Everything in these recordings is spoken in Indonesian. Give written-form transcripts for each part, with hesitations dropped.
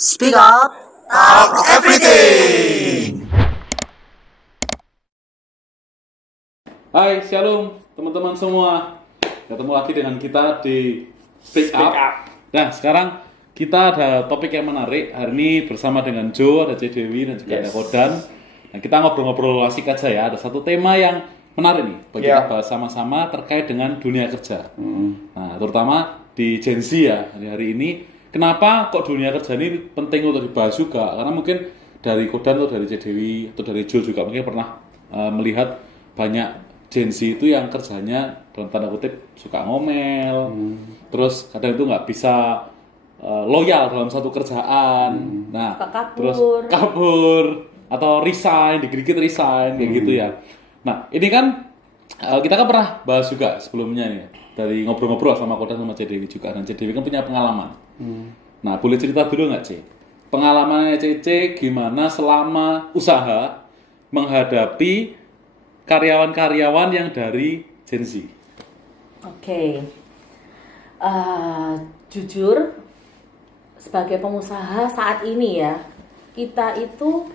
Speak up, talk everything. Hai, shalom teman-teman semua. Ketemu lagi dengan kita di Speak Up. Nah, sekarang kita ada topik yang menarik. Hari ini bersama dengan Joe, ada C Dewi, dan juga ada Kodan. Nah, kita ngobrol-ngobrol asik aja ya. Ada satu tema yang menarik nih bagi kita bahas sama-sama terkait dengan dunia kerja. Nah, terutama di Gen Z ya hari ini. Kenapa kok dunia kerja ini penting untuk dibahas juga? Karena mungkin dari Kodan atau dari C Dewi atau dari Joe juga mungkin pernah melihat banyak Gen Z itu yang kerjanya dalam tanda kutip suka ngomel, terus kadang itu nggak bisa loyal dalam satu kerjaan, nah terus kabur atau resign, dikit-dikit resign kayak gitu ya. Nah ini kan kita kan pernah bahas juga sebelumnya nih dari ngobrol-ngobrol sama Kodan sama C Dewi juga, dan C Dewi kan punya pengalaman. Nah boleh cerita dulu nggak C? Pengalamannya C gimana selama usaha menghadapi karyawan-karyawan yang dari Gen Z? Oke. Jujur, sebagai pengusaha saat ini ya, kita itu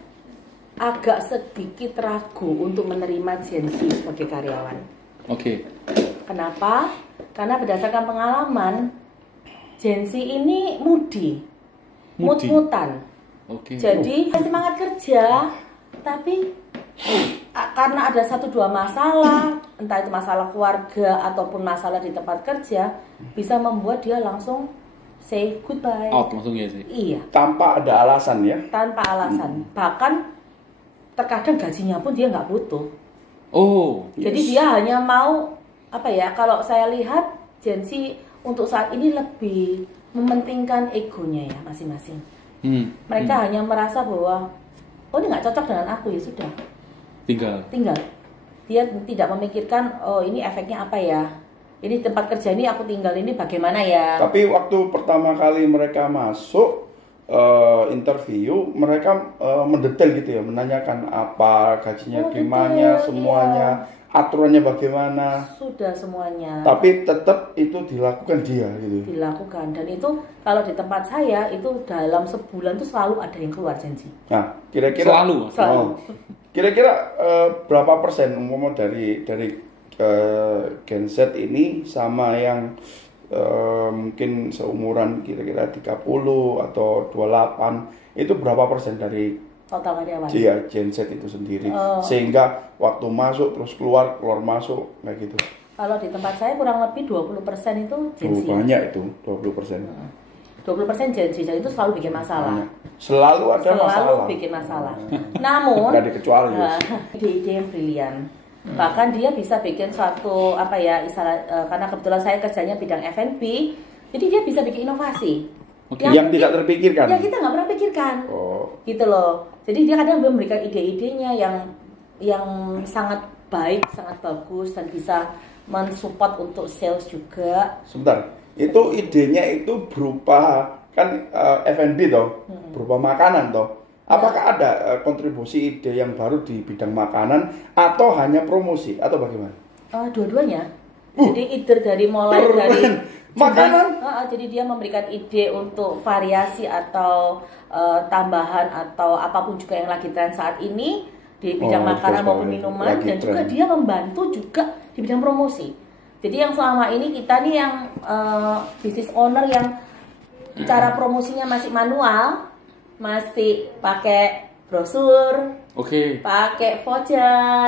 agak sedikit ragu untuk menerima Gen Z sebagai karyawan. Oke. Kenapa? Karena berdasarkan pengalaman, Gen Z ini mut-mutan. Oke. Jadi semangat kerja, tapi karena ada 1-2 masalah, entah itu masalah keluarga ataupun masalah di tempat kerja, bisa membuat dia langsung say goodbye. Out langsung ya sih. Iya. Tanpa ada alasan ya? Tanpa alasan. Bahkan terkadang gajinya pun dia nggak butuh. Oh. Jadi dia hanya mau apa ya? Kalau saya lihat Gen Z untuk saat ini lebih mementingkan egonya ya masing-masing. Mereka hanya merasa bahwa oh ini nggak cocok dengan aku, ya sudah. Tinggal. Dia tidak memikirkan oh ini efeknya apa ya. Ini tempat kerja ini aku tinggal ini bagaimana ya. Tapi waktu pertama kali mereka masuk interview, mereka mendetail gitu ya, menanyakan apa gajinya, gimana, semuanya, aturannya bagaimana. Sudah semuanya. Tapi tetap itu dilakukan dia gitu. Dilakukan, dan itu kalau di tempat saya itu dalam sebulan tuh selalu ada yang keluar janji. Nah, kira-kira Selalu. Kira-kira berapa persen umumnya dari Gen Z ini sama yang mungkin seumuran kira-kira 30 atau 28, itu berapa persen dari Total karyawan? Iya, Gen Z itu sendiri. Sehingga waktu masuk terus keluar masuk kayak gitu. Kalau di tempat saya kurang lebih 20% itu Gen Z. Banyak itu, 20%. 20% Gen Z, dan itu selalu bikin masalah. Selalu ada masalah. Selalu bikin masalah. Namun, nggak dikecuali. ide-ide yang brilian. Bahkan dia bisa bikin suatu apa ya istilah, karena kebetulan saya kerjanya bidang F&B, jadi dia bisa bikin inovasi. Yang tidak terpikirkan. Yang kita nggak pernah pikirkan. Gitu loh. Jadi dia kadang memberikan ide-idenya yang sangat baik, sangat bagus, dan bisa mensupport untuk sales juga. Sebentar, itu idenya itu berupa kan F&B toh, berupa makanan toh. Apakah ada kontribusi ide yang baru di bidang makanan atau hanya promosi atau bagaimana? Dua-duanya. Jadi ide dari mulai dari makanan. Jadi dia memberikan ide untuk variasi atau tambahan atau apapun juga yang lagi tren saat ini di bidang makanan maupun minuman, dan juga dia membantu juga di bidang promosi. Jadi yang selama ini kita nih yang business owner yang cara promosinya masih manual, masih pakai brosur, pakai voucher,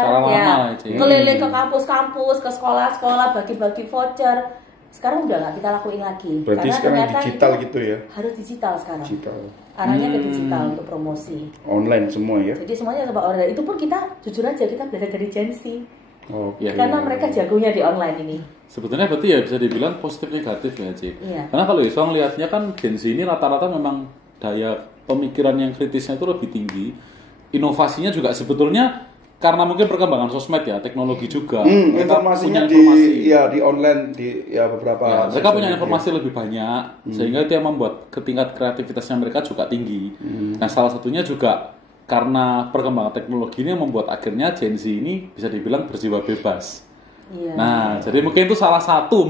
keliling ke kampus-kampus, ke sekolah-sekolah, bagi-bagi voucher. Sekarang udah nggak kita lakuin lagi. Berarti karena sekarang digital gitu ya? Harus digital sekarang. Digital. Arahnya ke digital untuk promosi. Online semua ya? Jadi semuanya serba online. Itu pun kita jujur aja kita belajar dari Gen Z. Karena mereka jagonya di online ini. Sebetulnya berarti ya bisa dibilang positif negatif ya Ci. Karena kalau Isong lihatnya kan Gen Z ini rata-rata memang daya pemikiran yang kritisnya itu lebih tinggi. Inovasinya juga sebetulnya karena mungkin perkembangan sosmed ya, teknologi juga. Informasinya di online beberapa. Mereka punya informasi lebih banyak, sehingga itu yang membuat tingkat kreativitasnya mereka juga tinggi. Nah, salah satunya juga karena perkembangan teknologi ini yang membuat akhirnya Gen Z ini bisa dibilang berjiwa bebas. Nah, jadi mungkin itu salah satu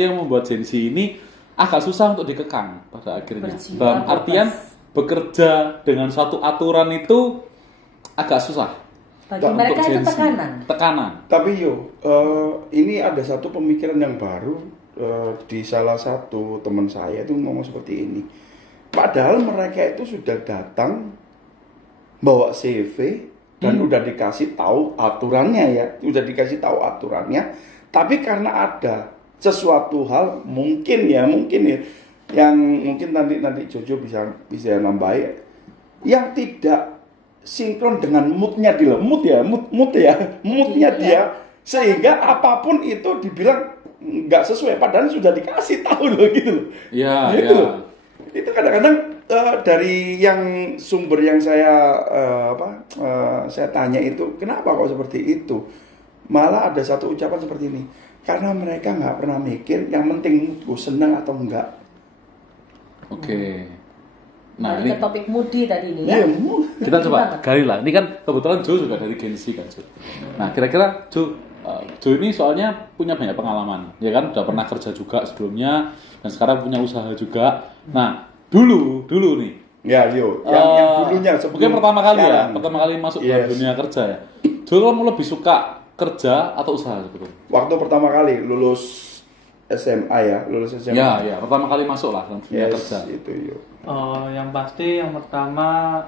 yang membuat Gen Z ini agak susah untuk dikekang pada akhirnya. Berjiwa Dalam bebas. artian bekerja dengan suatu aturan itu agak susah. Bagi Untuk mereka itu Gen Z. tekanan. Tapi ini ada satu pemikiran yang baru di salah satu teman saya itu ngomong seperti ini. Padahal mereka itu sudah datang bawa CV dan udah dikasih tahu aturannya ya, udah dikasih tahu aturannya. Tapi karena ada sesuatu hal mungkin ya yang mungkin nanti Jojo bisa nambahin yang tidak sinkron dengan moodnya dia sehingga apapun itu dibilang nggak sesuai padahal sudah dikasih tahu loh gitu loh. Iya, Gitu loh. Itu kadang-kadang dari yang sumber yang saya saya tanya itu kenapa kok seperti itu, malah ada satu ucapan seperti ini, karena mereka nggak pernah mikir yang penting moodku senang atau enggak. Oke. Nah, Balik ini ke topik Moody tadi ini ya. Iya, kita coba Gimana? gali lah. Ini kan kebetulan Jo juga dari Gen Z kan, Jo. Nah, kira-kira Jo ini soalnya punya banyak pengalaman, ya kan? Udah pernah kerja juga sebelumnya dan sekarang punya usaha juga. Nah, dulu nih. ya yang dulunya sebelum mungkin pertama kali sekarang. pertama kali masuk ke Yes. dunia kerja ya. Jo kamu lebih suka kerja atau usaha sebetulnya? Waktu pertama kali lulus SMA ya, lulus SMA. Ya, pertama kali masuk lah dalam dunia Yes, kerja. itu yo. Yang pasti yang pertama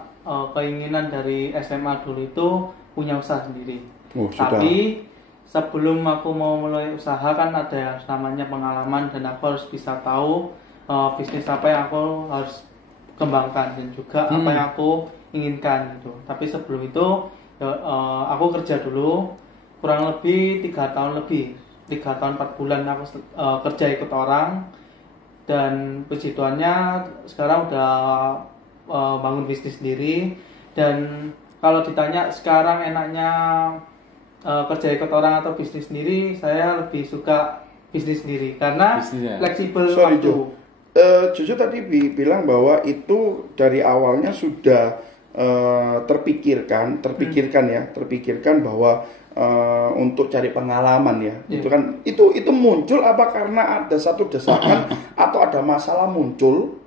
keinginan dari SMA dulu itu punya usaha sendiri. Oh, sudah. Tapi sebelum aku mau mulai usaha kan ada yang namanya pengalaman dan aku harus bisa tahu bisnis apa yang aku harus kembangkan dan juga apa yang aku inginkan gitu. Tapi sebelum itu aku kerja dulu kurang lebih 3 tahun 4 bulan aku kerja ikut orang. Dan puji Tuhannya sekarang udah bangun bisnis sendiri. Dan kalau ditanya sekarang enaknya kerja ikut orang atau bisnis sendiri, saya lebih suka bisnis sendiri karena Bisnisnya. fleksibel Sorry, waktu. Jo. Jojo tadi bilang bahwa itu dari awalnya sudah terpikirkan bahwa untuk cari pengalaman ya. Iya. Itu kan itu muncul apa karena ada satu desakan atau ada masalah muncul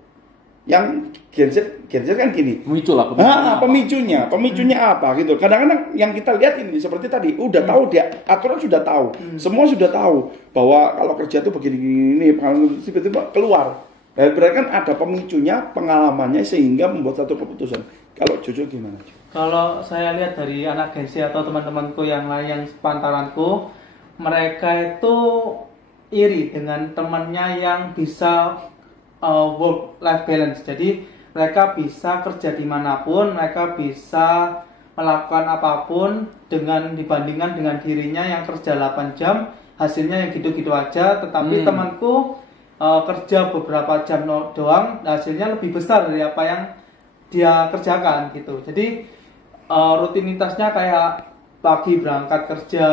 yang Gen Z kan gini. Muncul lah Pemicunya apa gitu. Kadang-kadang yang kita lihat ini seperti tadi udah tahu dia aturan sudah tahu. Semua sudah tahu bahwa kalau kerja itu begini tiba-tiba keluar. Dan berarti kan ada pemicunya, pengalamannya sehingga membuat satu keputusan. Kalau Jojo gimana? Kalau saya lihat dari anak Gen Z atau teman-temanku yang lain yang sepantaranku, mereka itu iri dengan temannya yang bisa work life balance. Jadi mereka bisa kerja dimanapun, mereka bisa melakukan apapun dibandingkan dengan dirinya yang kerja 8 jam, hasilnya yang gitu-gitu aja. Tetapi temanku kerja beberapa jam doang, hasilnya lebih besar dari apa yang dia kerjakan gitu. Jadi rutinitasnya kayak pagi berangkat kerja,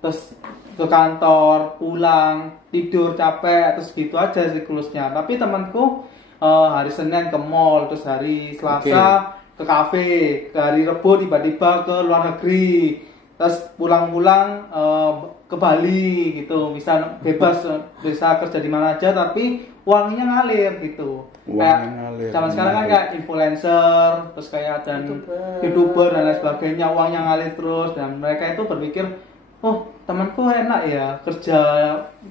terus ke kantor, pulang, tidur capek, terus gitu aja siklusnya. Tapi temanku hari Senin ke mall, terus hari Selasa ke kafe, hari Rebo tiba-tiba ke luar negeri, terus pulang-pulang ke Bali gitu, bisa bebas, bisa kerja di mana aja tapi uangnya ngalir gitu. Uangnya ngalir. Zaman sekarang kan kayak influencer, terus kayak dan YouTuber dan lain sebagainya, uangnya ngalir terus dan mereka itu berpikir, oh temanku enak ya kerja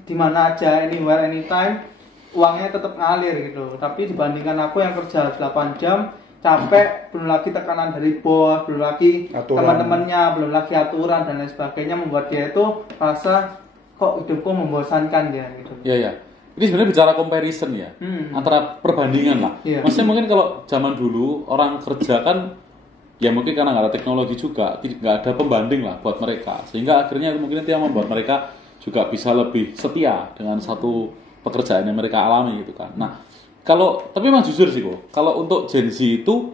di mana aja, anywhere, anytime, uangnya tetap ngalir gitu. Tapi dibandingkan aku yang kerja 8 jam, capek, belum lagi tekanan dari bos, belum lagi teman-temannya, belum lagi aturan dan lain sebagainya, membuat dia itu merasa kok hidupku membosankan dia gitu. Iya. Ini sebenarnya bicara comparison ya, antara perbandingan lah. Iya. Maksudnya mungkin kalau zaman dulu orang kerja kan, ya mungkin karena nggak ada teknologi juga, nggak ada pembanding lah buat mereka, sehingga akhirnya mungkin itu yang membuat mereka juga bisa lebih setia dengan satu pekerjaan yang mereka alami gitu kan. Nah, tapi memang jujur sih kok, kalau untuk Gen Z itu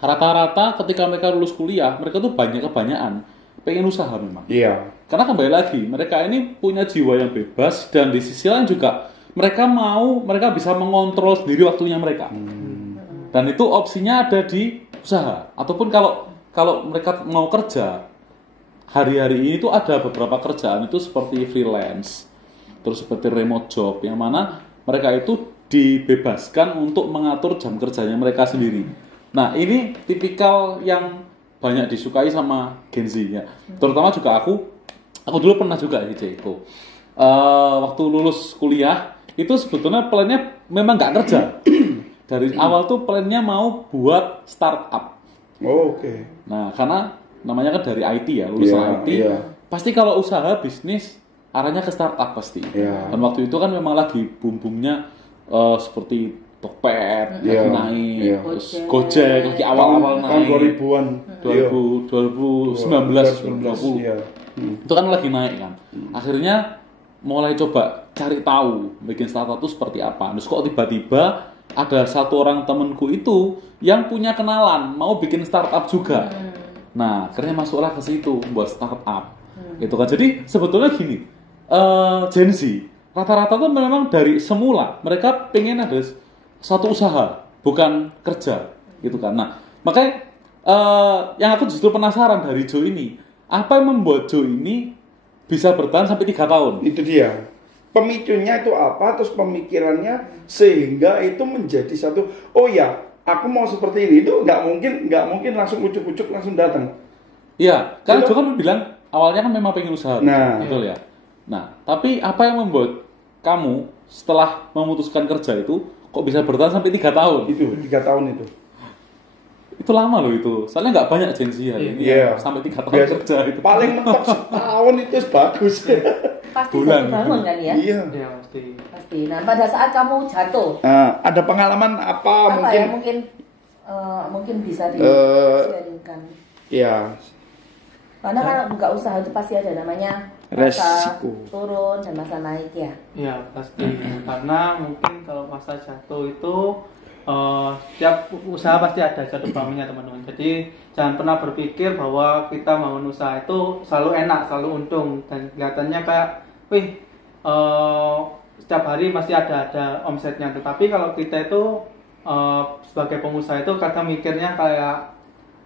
rata-rata ketika mereka lulus kuliah, mereka tuh kebanyakan pengen usaha memang. Iya. Karena kembali lagi, mereka ini punya jiwa yang bebas dan di sisi lain juga mereka bisa mengontrol sendiri waktunya mereka. Dan itu opsinya ada di usaha. Ataupun kalau mereka mau kerja, hari-hari ini tuh ada beberapa kerjaan itu seperti freelance, terus seperti remote job, yang mana mereka itu dibebaskan untuk mengatur jam kerjanya mereka sendiri. Nah, ini tipikal yang banyak disukai sama Gen Z ya. Terutama juga aku dulu pernah juga di Ceko. Waktu lulus kuliah itu sebetulnya plannya memang nggak kerja. Dari awal tuh plannya mau buat startup. Oh, oke. Nah, karena namanya kan dari IT ya, lulusan IT. Pasti kalau usaha bisnis arahnya ke startup pasti. Dan waktu itu kan memang lagi boom-boomnya seperti Tokped, lagi naik, terus Gojek lagi awal-awal naik. Tahun 2000-an. 2019, 2020. Itu kan lagi naik kan. Akhirnya mulai coba cari tahu bikin startup itu seperti apa. Terus kok tiba-tiba ada satu orang temanku itu yang punya kenalan mau bikin startup juga. Nah, akhirnya masuklah ke situ buat startup. Gitu kan. Jadi sebetulnya gini, Gen Z rata-rata tuh memang dari semula mereka pengen ada satu usaha, bukan kerja, gitu kan. Nah, makanya yang aku justru penasaran dari Joe ini, apa yang membuat Joe ini bisa bertahan sampai 3 tahun? Itu dia. Pemicunya itu apa, terus pemikirannya sehingga itu menjadi satu, oh ya, aku mau seperti ini. Itu nggak mungkin langsung ucuk-ucuk langsung datang. Iya, kan Joe kan bilang awalnya kan memang pengen usaha, betul ya. Nah, tapi apa yang membuat kamu setelah memutuskan kerja itu kok bisa bertahan sampai 3 tahun? Itu 3 tahun itu. Itu lama loh itu. Soalnya nggak banyak Gen Z hari ini yang sampai 3 tahun kerja itu. Paling mentok setahun itu bagus. Pasti Bulan. satu bangun kan ya? Iya. Ya pasti. Pasti. Nah, pada saat kamu jatuh, Ada pengalaman apa mungkin? ya mungkin bisa di-sharingkan. Ya. Karena kan buka usaha itu pasti ada namanya masa Resiko. turun dan masa naik ya. Ya pasti. Karena mungkin kalau masa jatuh itu setiap usaha pasti ada jatuh bangunnya teman-teman. Jadi jangan pernah berpikir bahwa kita mau usaha itu selalu enak, selalu untung dan kelihatannya kayak, setiap hari masih ada omsetnya. Tetapi kalau kita itu sebagai pengusaha itu kadang mikirnya kayak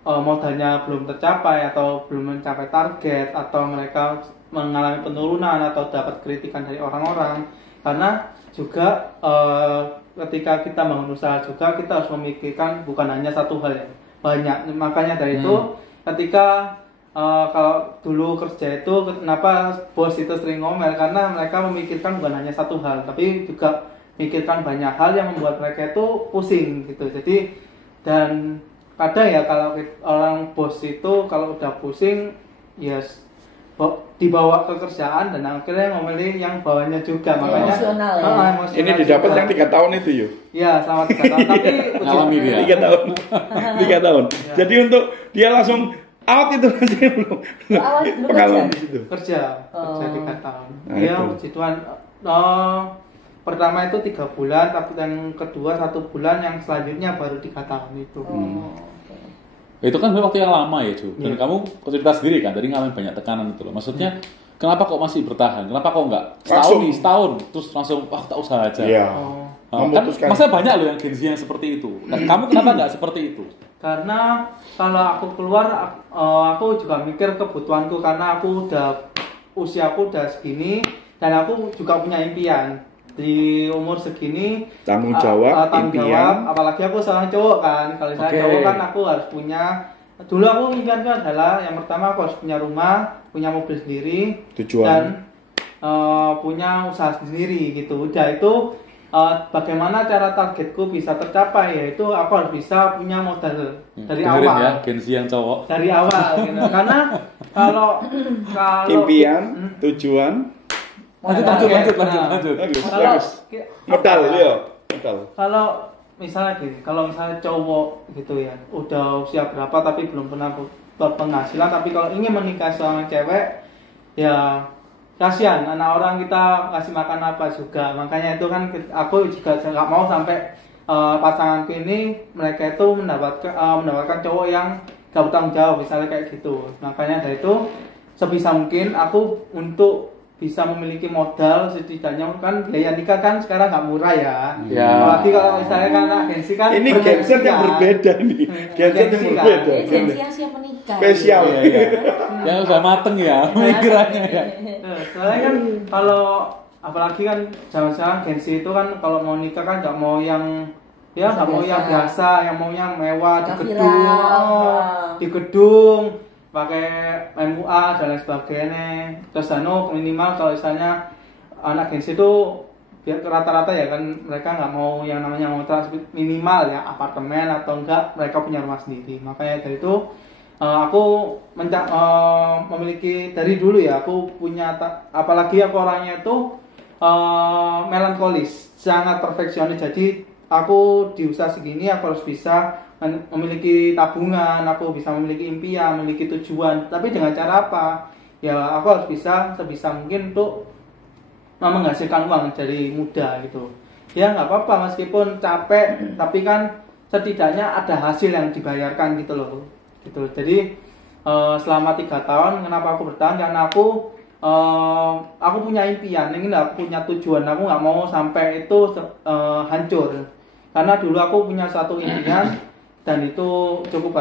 modalnya belum tercapai atau belum mencapai target atau mereka mengalami penurunan atau dapat kritikan dari orang-orang. Karena juga ketika kita bangun usaha juga kita harus memikirkan bukan hanya satu hal ya, banyak. Makanya dari itu ketika kalau dulu kerja itu kenapa bos itu sering ngomel, karena mereka memikirkan bukan hanya satu hal tapi juga memikirkan banyak hal yang membuat mereka itu pusing gitu. Jadi dan kadang ya kalau orang bos itu kalau udah pusing ya dibawa ke kerjaan dan akhirnya ngomelin yang bawahnya juga. Makanya emosional ya. Emosional Ini didapat juga. yang 3 tahun itu yuk. Ya selama 3 tahun tapi Alami dia. 3 tahun. 3 tahun. Jadi untuk dia langsung out itu nanti belum. Awal dulu Pengalaman kerja? di situ. kerja 3 tahun. Nah, Ya itu. puji Tuhan. Pertama itu 3 bulan, tapi yang kedua 1 bulan, yang selanjutnya baru 3 tahun itu. Itu kan waktu yang lama ya, Ju. Dan Iya. kamu cerita sendiri kan, tadi ngalamin banyak tekanan itu loh. Maksudnya, kenapa kok masih bertahan? Kenapa kok enggak setahun, terus langsung, tak usah aja. Iya. Kan, Memutuskan. masa banyak loh yang Gen Z yang seperti itu. Dan kamu kenapa enggak seperti itu? Karena kalau aku keluar, aku juga mikir kebutuhanku karena usiaku udah segini dan aku juga punya impian di umur segini. Tanggung jawab, tanggung impian. jawab, apalagi aku seorang cowok kan. Kalau saya Oke. cowok kan aku harus punya. Dulu aku impianku adalah yang pertama aku harus punya rumah, punya mobil sendiri, Tujuan. dan punya usaha sendiri gitu. Udah itu bagaimana cara targetku bisa tercapai, yaitu aku harus bisa punya modal dari Dengerin awal. ya, Gen Z yang cowok. Dari awal gitu. Karena kalau Impian, tujuan, Lanjut. bagus, Kalau bagus. Modal, ya. Modal. Kalau misalnya gini, kalau misalnya cowok gitu ya, udah usia berapa tapi belum pernah berpenghasilan, tapi kalau ingin menikah seorang cewek, ya kasihan anak orang kita kasih makan apa juga. Makanya itu kan aku juga nggak mau sampai pasanganku ini mereka itu mendapatkan cowok yang gak bertanggung jawab misalnya kayak gitu. Makanya dari itu sebisa mungkin aku untuk bisa memiliki modal setidaknya kan biaya nikah kan sekarang nggak murah ya. Ya. Apalagi kalau misalnya kan agensi kan Ini bergengsi genset yang kan. berbeda nih. Genset yang Gengsi kan. berbeda. Agensi yang siap menikah. Spesial. Iya. Yang udah mateng ya, pemikirannya ya. Soalnya kan kalau apalagi kan zaman sekarang Gen Z itu kan kalau mau nikah kan nggak mau yang nggak mau yang biasa, yang maunya mewah di gedung, pakai MUA dan lain sebagainya. Terus minimal kalau misalnya anak Gen Z itu rata-rata ya kan mereka nggak mau yang namanya ngontrak, minimal ya apartemen atau enggak mereka punya rumah sendiri. Makanya dari itu aku memiliki dari dulu ya, aku punya apalagi aku orangnya itu melankolis, sangat perfeksionis. Jadi aku di usia segini aku harus bisa memiliki tabungan, aku bisa memiliki impian, memiliki tujuan. Tapi dengan cara apa? Ya aku harus bisa sebisa mungkin untuk menghasilkan uang dari muda gitu. Ya nggak apa-apa meskipun capek, tapi kan setidaknya ada hasil yang dibayarkan gitu loh. Gitu. Jadi selama 3 tahun kenapa aku bertahan? Karena aku punya impian, ingin aku punya tujuan, aku nggak mau sampai itu hancur. Karena dulu aku punya satu impian dan itu cukup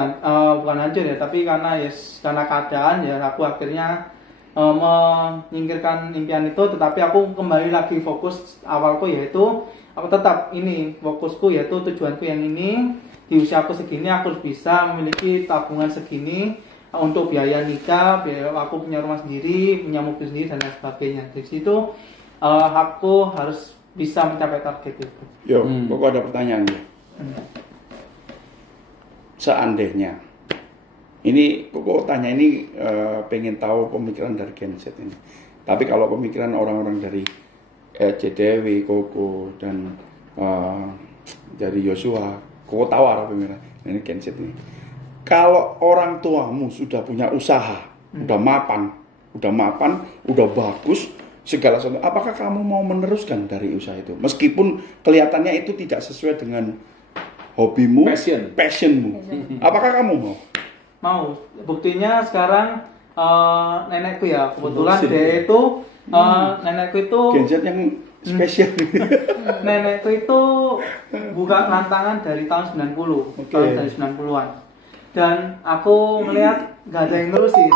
bukan hancur ya, tapi karena keadaan ya aku akhirnya menyingkirkan impian itu. Tetapi aku kembali lagi fokus awalku, yaitu aku tetap ini fokusku yaitu tujuanku yang ini. Di usia aku segini aku harus bisa memiliki tabungan segini untuk biaya nikah, biaya aku punya rumah sendiri, punya mobil sendiri dan lain sebagainya. Dari situ aku harus bisa mencapai target itu. Yo, pokok ada pertanyaan ya. Seandainya, ini pokok tanya ini pengen tahu pemikiran dari Gen Z ini. Tapi kalau pemikiran orang-orang dari JDW, Koko dan dari Yosua, Koko tahu arah pemikiran ini Gen Z ini. Kalau orang tuamu sudah punya usaha, udah mapan, udah bagus, segala sesuatu, apakah kamu mau meneruskan dari usaha itu? Meskipun kelihatannya itu tidak sesuai dengan hobimu, passionmu. Apakah kamu mau? Mau. Buktinya sekarang nenekku ya, kebetulan dia itu nenekku itu Gen Z yang spesial. Nenekku itu buka rantangan dari tahun 90, tahun dari 90-an. Dan aku melihat gak ada yang nerusin.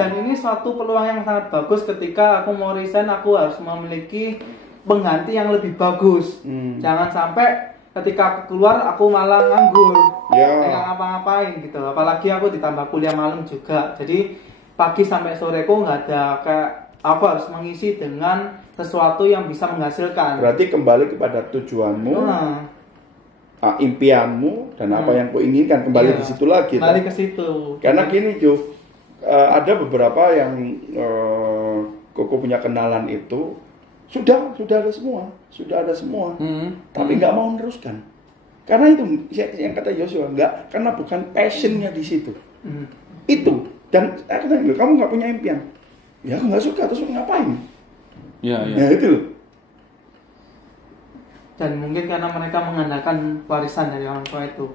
Dan ini suatu peluang yang sangat bagus ketika aku mau resign, aku harus memiliki pengganti yang lebih bagus. Jangan sampai ketika aku keluar aku malah nganggur, nggak ngapa-ngapain gitu. Apalagi aku ditambah kuliah malam juga. Jadi pagi sampai soreku nggak ada, kayak aku harus mengisi dengan sesuatu yang bisa menghasilkan. Berarti kembali kepada tujuanmu. Impianmu dan apa yang kau inginkan kembali di situ lagi. Kembali ke situ. Karena gini Jo, ada beberapa yang Koko punya kenalan itu sudah ada semua, tapi nggak mau meneruskan. Karena itu yang kata Yosua, nggak, karena bukan passionnya di situ. Itu dan aku tanya, kamu nggak punya impian? Ya aku nggak suka, terus ngapain? Ya itu loh. Dan mungkin karena mereka mengandalkan warisan dari orang tua itu.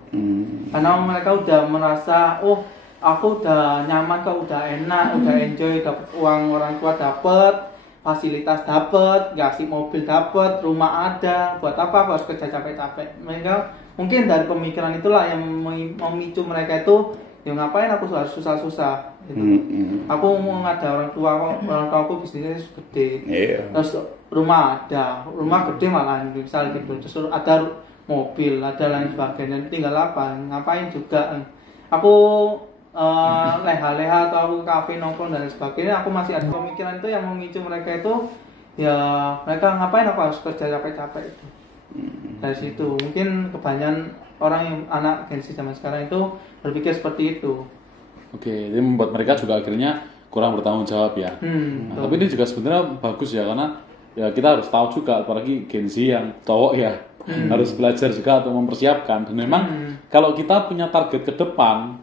Karena mereka udah merasa, oh aku udah nyaman kok, udah enak, udah enjoy, dapat uang orang tua, dapat fasilitas, dapat ngasih mobil, dapat rumah ada, buat apa aku harus kerja capek-capek. Mereka mungkin dari pemikiran itulah yang memicu mereka itu, ya ngapain aku harus susah-susah gitu. Aku mau ada orang tua aku bisnisnya gede, terus rumah ada, rumah gede malah misal gitu, terus ada mobil, ada lain sebagainya, tinggal apa, ngapain juga. Aku leha-leha atau aku kafe nongkrong dan sebagainya, aku masih ada pemikiran itu yang memicu mereka itu, ya mereka ngapain aku harus kerja capek-capek itu. Dari situ mungkin kebanyakan orang yang anak Gen Z zaman sekarang itu berpikir seperti itu. Oke, ini membuat mereka juga akhirnya kurang bertanggung jawab ya. Tapi ini juga sebenarnya bagus ya, karena ya kita harus tahu juga, apalagi Gen Z yang cowok ya, harus belajar juga untuk mempersiapkan. Dan memang kalau kita punya target ke depan,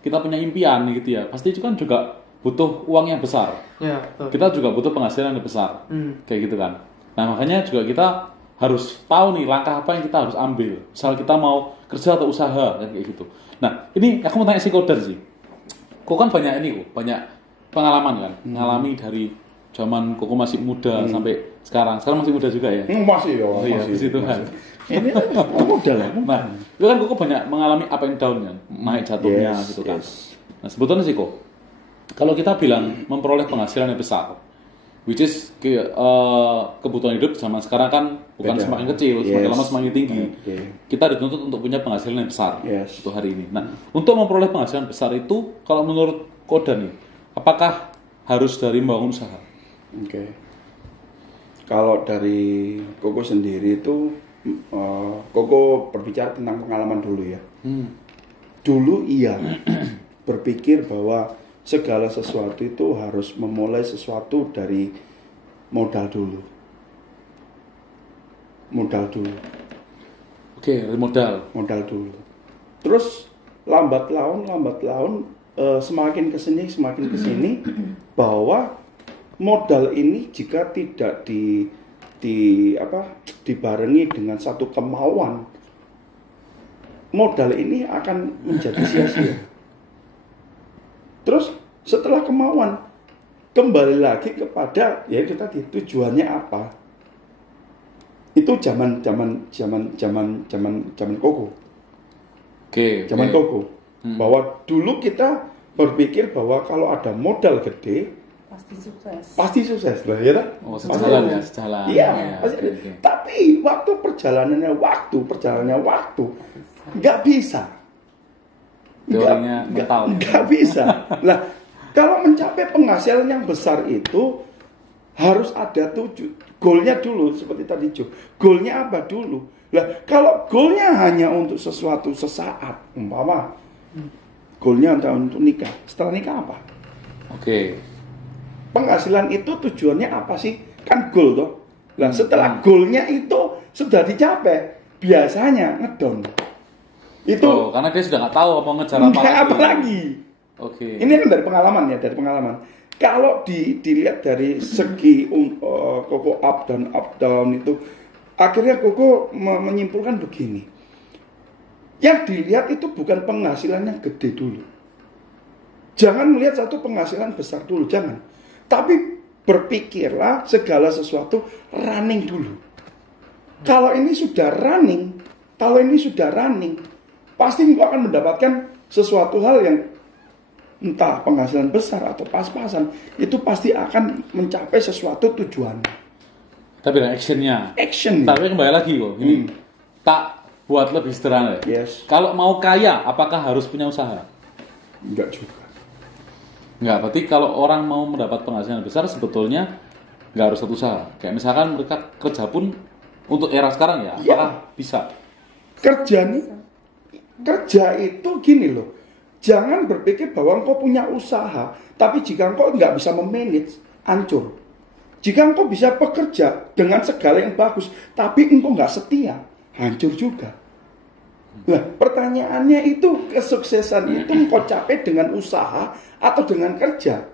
kita punya impian gitu ya, pasti itu kan juga butuh uang yang besar. Ya, betul. Kita juga butuh penghasilan yang besar, kayak gitu kan. Nah makanya juga kita harus tahu nih langkah apa yang kita harus ambil. Misal kita mau kerja atau usaha kayak gitu. Nah ini aku mau tanya si Koder sih. Kok kan banyak ini kok, banyak pengalaman kan, ngalami dari zaman Koko masih muda sampai sekarang. Sekarang masih muda juga ya? Masih ya. Oh iya, puji Tuhan. Ini muda lah. Nah, itu kan Koko banyak mengalami up and down kan, naik jatuhnya gitu kan. Nah sebetulnya sih kok, kalau kita bilang memperoleh penghasilan yang besar, which is kebutuhan hidup zaman sekarang kan bukan Beda. semakin kecil, semakin Yes. lama semakin tinggi. Oke. Kita dituntut untuk punya penghasilan yang besar Yes. untuk hari ini. Nah, untuk memperoleh penghasilan besar itu, kalau menurut Koda nih, apakah harus dari membangun usaha? Oke. Kalau dari Koko sendiri itu, Koko berbicara tentang pengalaman dulu ya. Dulu iya berpikir bahwa segala sesuatu itu harus memulai sesuatu dari modal dulu. Oke, dari modal Dulu. Terus lambat laun semakin kesini bahwa modal ini jika tidak dibarengi dengan satu kemauan, modal ini akan menjadi sia-sia. Terus setelah kemauan kembali lagi kepada yaitu tadi tujuannya apa? Itu zaman Koko. Oke. Koko. Bahwa dulu kita berpikir bahwa kalau ada modal gede pasti sukses lah ya kan? Oh, sejalan ya, sejalan. Iya, Ya, pasti ada. oke. Tapi waktu perjalanannya waktu nggak bisa. Teorinya mental. Nggak bisa. Nah, kalau mencapai penghasilan yang besar itu harus ada goalnya dulu seperti tadi Jo. Goalnya apa dulu? Lah, kalau goalnya hanya untuk sesuatu sesaat, umpama goalnya untuk nikah. Setelah nikah apa? Oke. Penghasilan itu tujuannya apa sih? Kan goal toh. Nah, setelah goalnya itu sudah dicapai, biasanya ngedon. Itu karena dia sudah nggak tahu mau ngejar apa lagi. Oke. Ini kan dari pengalaman. Kalau dilihat dari segi Koko up down itu, akhirnya Koko menyimpulkan begini. Yang dilihat itu bukan penghasilan yang gede dulu. Jangan melihat satu penghasilan besar dulu, jangan. Tapi berpikirlah segala sesuatu running dulu. Kalau ini sudah running, pasti engkau akan mendapatkan sesuatu hal yang entah penghasilan besar atau pas-pasan, itu pasti akan mencapai sesuatu tujuan. Tapi ada actionnya. Action. Tapi kembali lagi kok. Ini tak buat lebih sederhana. Yes. Kalau mau kaya, apakah harus punya usaha? Enggak juga. Enggak, berarti kalau orang mau mendapat penghasilan besar sebetulnya nggak harus satu usaha. Kayak misalkan mereka kerja pun untuk era sekarang ya, Iya. apakah bisa? Kerja itu gini loh. Jangan berpikir bahwa engkau punya usaha, tapi jika engkau nggak bisa memanage, hancur. Jika engkau bisa bekerja dengan segala yang bagus, tapi engkau nggak setia, hancur juga. Nah, pertanyaannya itu kesuksesan itu engkau capai dengan usaha atau dengan kerja.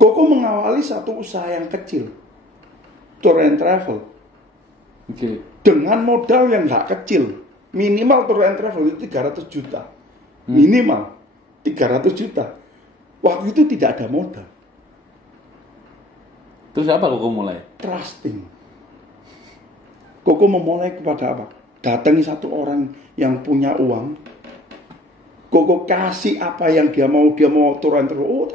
Koko mengawali satu usaha yang kecil, tour and travel, Oke. dengan modal yang nggak kecil. Minimal tour and travel itu 300 juta. Minimal 300 juta. Waktu itu tidak ada modal. Terus apa kok mulai? Trusting. Koko memulai kepada apa? Datangi satu orang yang punya uang. Koko kasih apa yang dia mau tour and travel. Oh,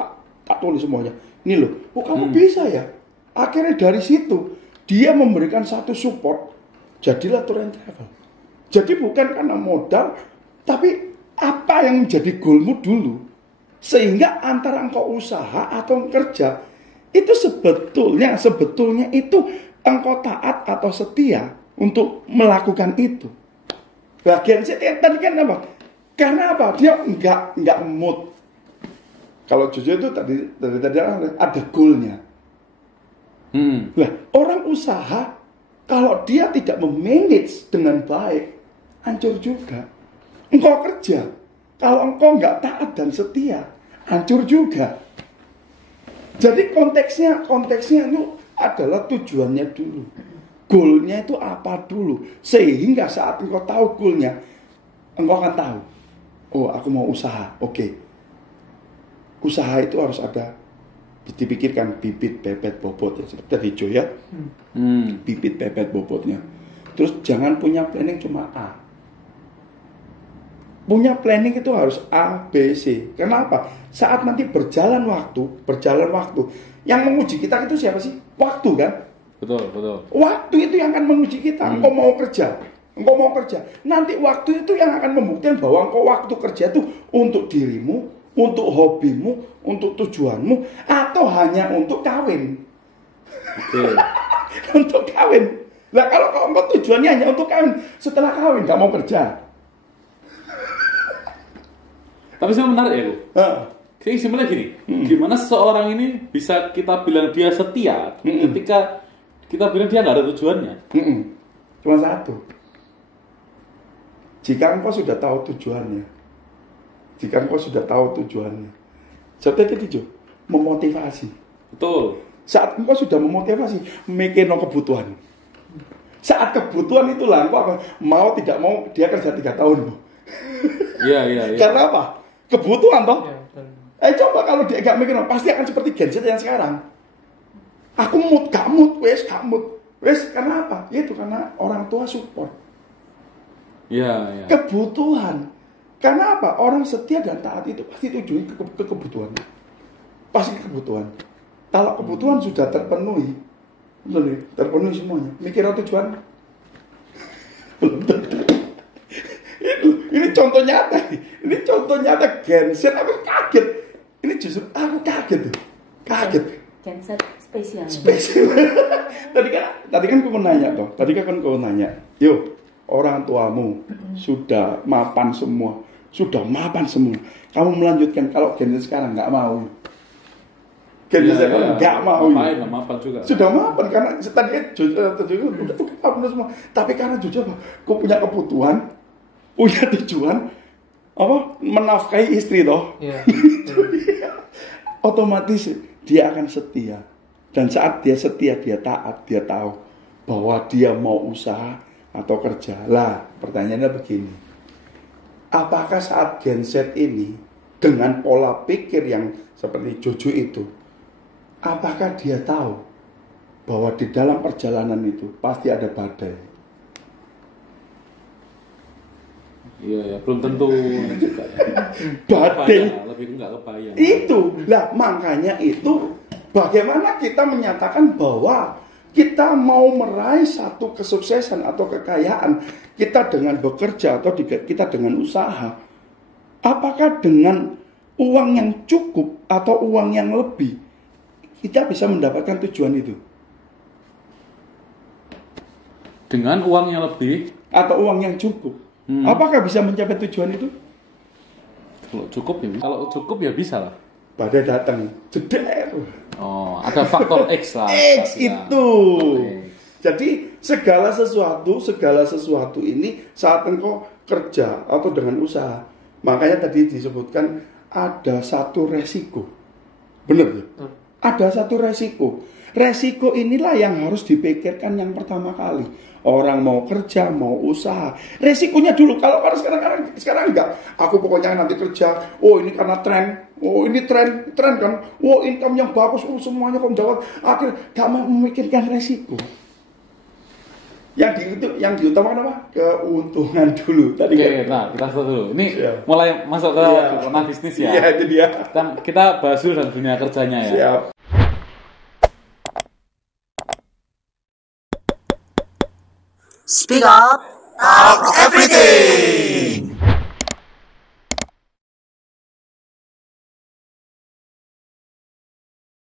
tak tulis semuanya. Ini loh, oh kamu bisa ya. Akhirnya dari situ dia memberikan satu support. Jadilah tour and travel. Jadi bukan karena modal, tapi apa yang menjadi goalmu dulu. Sehingga antara engkau usaha atau kerja, itu sebetulnya itu engkau taat atau setia untuk melakukan itu. Bagian setia tadi kan apa? Karena apa? Dia enggak mood. Kalau jujur itu tadi ada goalnya. Nah, orang usaha kalau dia tidak memanage dengan baik, hancur juga. Engkau kerja, kalau engkau nggak taat dan setia, hancur juga. Jadi konteksnya itu adalah tujuannya dulu. Goalnya itu apa dulu. Sehingga saat engkau tahu goalnya, engkau akan tahu. Oh, aku mau usaha. Oke. Usaha itu harus ada. Dipikirkan bibit, bebet, bobot. Seperti tadi Jo ya. Bibit, bebet, bobotnya. Terus jangan punya planning cuma A. Punya planning itu harus A, B, C. Kenapa? Saat nanti berjalan waktu, Yang menguji kita itu siapa sih? Waktu kan? Betul, betul. Waktu itu yang akan menguji kita. Engkau mau kerja. Nanti waktu itu yang akan membuktikan bahwa engkau waktu kerja itu untuk dirimu, untuk hobimu, untuk tujuanmu, atau hanya untuk kawin. Oke. Untuk kawin. Nah kalau engkau tujuannya hanya untuk kawin, setelah kawin gak mau kerja. Tapi saya menarik ya, Bu. Jadi sebenarnya gini, gimana seseorang ini bisa kita bilang dia setia ketika kita bilang dia nggak ada tujuannya? Cuma satu. Jika engkau sudah tahu tujuannya, seperti itu, memotivasi. Betul. Saat engkau sudah memotivasi, mikirno kebutuhan. Saat kebutuhan itulah engkau akan mau tidak mau dia kerja 3 tahun. Iya. Karena apa? Kebutuhan toh. Ya, Coba kalau dia gak mikir, pasti akan seperti Gen Z yang sekarang. Aku gak mood. Wes, karena apa? Itu karena orang tua support. Iya. Kebutuhan. Karena apa? Orang setia dan taat itu pasti tujuannya ke kebutuhan. Pasti kebutuhan. Kalau kebutuhan sudah terpenuhi semuanya. Mikir tujuan? Belum tentu. Ini contoh nyata. Gen Z, aku kaget. Ini justru aku kaget. Gen Z spesial. Tadi kan aku nanya toh. Yuk, orang tuamu sudah mapan semua. Kamu melanjutkan kalau Gen Z sekarang nggak mau. Gen Z sekarang nggak mau. Mapan juga. Sudah mapan karena tadi udah mapan semua. Tapi karena jujur, aku punya kebutuhan, punya tujuan, menafkahi istri toh. Iya. Otomatis dia akan setia. Dan saat dia setia, dia taat, dia tahu bahwa dia mau usaha atau kerja. Lah, pertanyaannya begini. Apakah saat Gen Z ini dengan pola pikir yang seperti Jojo itu, apakah dia tahu bahwa di dalam perjalanan itu pasti ada badai? Iya, belum tentu juga. Badai. Lebih nggak kebayang. Itu, lah makanya itu bagaimana kita menyatakan bahwa kita mau meraih satu kesuksesan atau kekayaan kita dengan bekerja atau kita dengan usaha. Apakah dengan uang yang cukup atau uang yang lebih kita bisa mendapatkan tujuan itu? Dengan uang yang lebih atau uang yang cukup? Apakah bisa mencapai tujuan itu? Kalau cukup ya bisa lah. Badai datang, jeder. Oh, ada faktor X lah. X itu. Jadi segala sesuatu ini saat engkau kerja atau dengan usaha, makanya tadi disebutkan ada satu resiko. Benar ya? Ada satu resiko. Resiko inilah yang harus dipikirkan yang pertama kali. Orang mau kerja, mau usaha, resikonya dulu. Kalau sekarang enggak. Aku pokoknya nanti kerja. Oh ini karena tren. Oh ini tren kan. Oh income yang bagus. Oh semuanya kok menjawab. Akhirnya gak mau memikirkan resiko. Yang diutamakan apa? Keuntungan dulu. Tadi Oke, nah kita start dulu. Ini mulai masuk ke ranah bisnis ya. Iya itu dia. Kita bahas dulu dan dunia kerjanya ya. Siap. Speak up, talk everything.